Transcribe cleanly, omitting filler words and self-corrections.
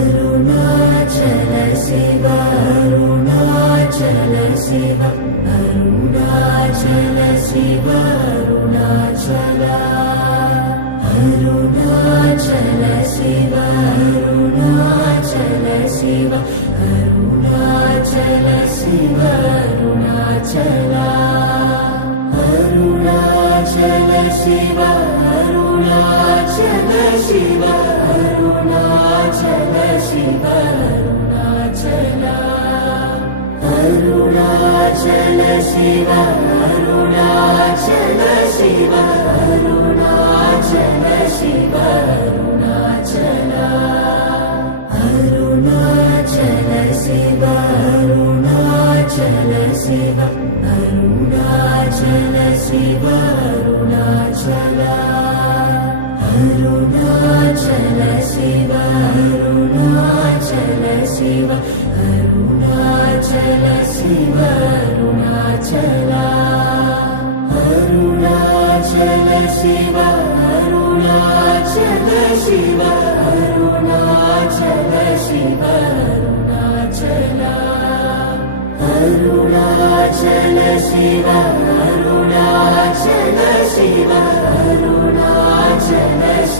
Arunachal Shiv Arunachal Shiv Arunachal Shiv Arunachal Arunachal Shiv Arunachal Shiv Arunachal Shiv Arunachal Arunachal Shiv Arunachal Shiv Arunachal Shiv Arunachal Arunachal Shiv Arunachal Shiv Arunachal Shiv Arunachal Arunachal Shiv Arunachal Shiv Arunachal Shiv Arunachal Arunachal Shiv Arunachal Shiv Arunachal Shiv Arunachal Arunachal Shiv Arunachal Shiv Arunachal Shiv Arunachal Arunachal Shiv Arunachal Shiv Arunachal Shiv